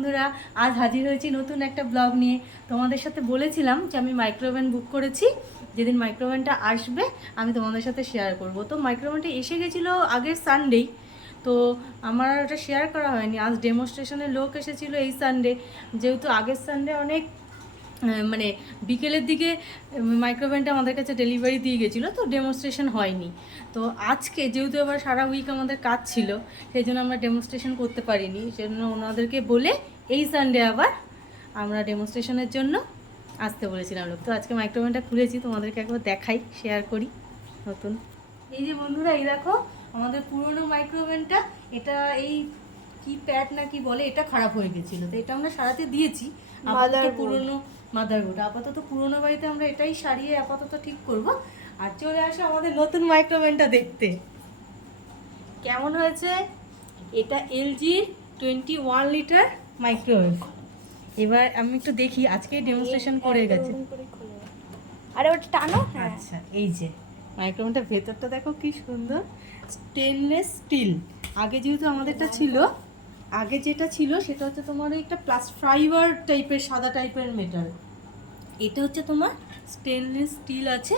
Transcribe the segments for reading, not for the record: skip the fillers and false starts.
বন্ধুরা, আজ হাজির হয়েছি নতুন একটা ব্লগ নিয়ে। তোমাদের সাথে বলেছিলাম যে আমি মাইক্রোওভেন বুক করেছি, যেদিন মাইক্রোওভেনটা আসবে আমি তোমাদের সাথে শেয়ার করব। তো মাইক্রোওভেনটা এসে গেছিলো আগের সানডেই, তো আমার ওটা শেয়ার করা হয়নি। আজ ডেমনস্ট্রেশনের লোক এসেছিলো এই সানডে, যেহেতু আগের সানডে অনেক মানে বিকেলের দিকে মাইক্রোওভেনটা আমাদের কাছে ডেলিভারি দিয়ে গেছিলো, তো ডেমনস্ট্রেশন হয়নি। তো আজকে যেহেতু আবার সারা উইক আমাদের কাজ ছিল, সেই জন্য আমরা ডেমনস্ট্রেশন করতে পারিনি। সেজন্য ওনাদেরকে বলে এই সানডে আবার আমরা ডেমনস্ট্রেশনের জন্য আসতে বলেছিলাম লোক। তো আজকে মাইক্রোওভেনটা খুলেছি, তোমাদেরকে একবার দেখাই, শেয়ার করি নতুন। এই যে বন্ধুরা, এই দেখো আমাদের পুরনো মাইক্রোওভেনটা। এটা এই কি প্যাড না কি বলে, এটা খারাপ হয়ে গেছিলো, তো এটা আমরা সারাতে দিয়েছি। আপাতত পুরনো মাদারবোর্ড, আপাতত পুরনো বাড়িতে আমরা এটাই সারিয়ে আপাতত ঠিক করব। আর চলে আসো আমাদের নতুন মাইক্রোওভেনটা দেখতে কেমন হয়েছে। এটা এলজির 21 লিটার মাইক্রোওয়েভ। এবার আমি একটু দেখি, আজকে ডেমনস্ট্রেশন করে গেছে। আরে ওটা টানো। আচ্ছা, এই যে মাইক্রোওভেনটা ভেতরটা দেখো কি সুন্দর, স্টেনলেস স্টিল। আগে যেহেতু আমাদেরটা ছিল, আগে যেটা ছিল সেটা হচ্ছে তোমার একটা প্লাস ফাইবার টাইপের সাদা টাইপের মেটাল। এটা হচ্ছে তোমার স্টেনলেস স্টিল আছে।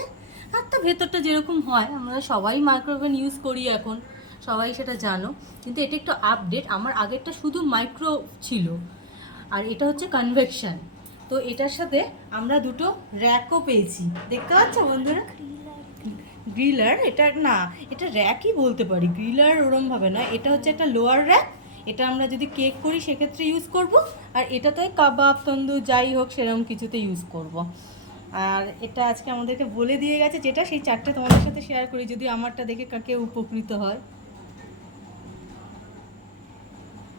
আর তো ভেতরটা যেরকম হয়, আমরা সবাই মাইক্রোওভেন ইউজ করি এখন, সবাই সেটা জানো। কিন্তু এটা একটু আপডেট, আমার আগেরটা শুধু মাইক্রো ছিল, আর এটা হচ্ছে কনভেকশন। তো এটার সাথে আমরা দুটো র্যাকও পেয়েছি, দেখতে পাচ্ছ বন্ধুরা। গ্রিলার এটা না, এটা র্যাকই বলতে পারি, গ্রিলার ওরমভাবে না। এটা হচ্ছে একটা লোয়ার র্যাক, এটা আমরা যদি কেক করি সেক্ষেত্রে ইউজ করব। আর এটা তো কাবাব তন্দুর যাই হোক সেরকম কিছুতে ইউজ করব। আর এটা আজকে আমাদেরকে বলে দিয়ে গেছে, যেটা সেই চারটে তোমাদের সাথে শেয়ার করি, যদি আমারটা দেখে কাকে উপকৃত হয়।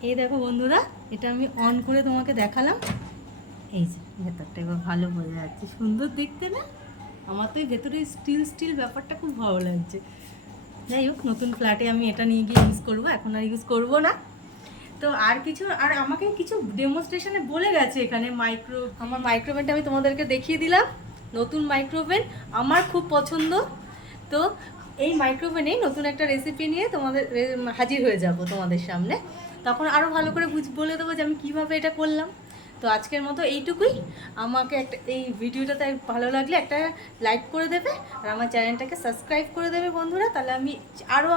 এই দেখো বন্ধুরা, এটা আমি অন করে তোমাকে দেখালাম। এই যে ভেতরটা এবার ভালো বোঝা যাচ্ছে, সুন্দর দেখতে না? আমার তো এই ভেতরে স্টিল স্টিল ব্যাপারটা খুব ভালো লাগছে। যাই হোক, নতুন ফ্ল্যাটে আমি এটা নিয়ে গিয়ে ইউজ করবো, এখন আর ইউজ করবো না। তো আর কিছু, আর আমাকে কিছু ডেমনস্ট্রেশনে বলে গেছে এখানে আমার মাইক্রোওভেনটা আমি তোমাদেরকে দেখিয়ে দিলাম। নতুন মাইক্রোওভেন আমার খুব পছন্দ। তো এই মাইক্রোওভেনেই নতুন একটা রেসিপি নিয়ে তোমাদের হাজির হয়ে যাব তোমাদের সামনে। তখন আরও ভালো করে বলে দেবো যে আমি কীভাবে এটা করলাম। তো আজকের মতো এইটুকুই। আমাকে একটা এই ভিডিওটাতে ভালো লাগলে একটা লাইক করে দেবে, আর আমার চ্যানেলটাকে সাবস্ক্রাইব করে দেবে বন্ধুরা। তাহলে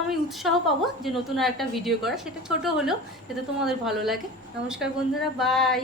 আমি উৎসাহ পাবো যে নতুন আর একটা ভিডিও করা, সেটা ছোট হলেও যাতে তোমাদের ভালো লাগে। নমস্কার বন্ধুরা, বাই।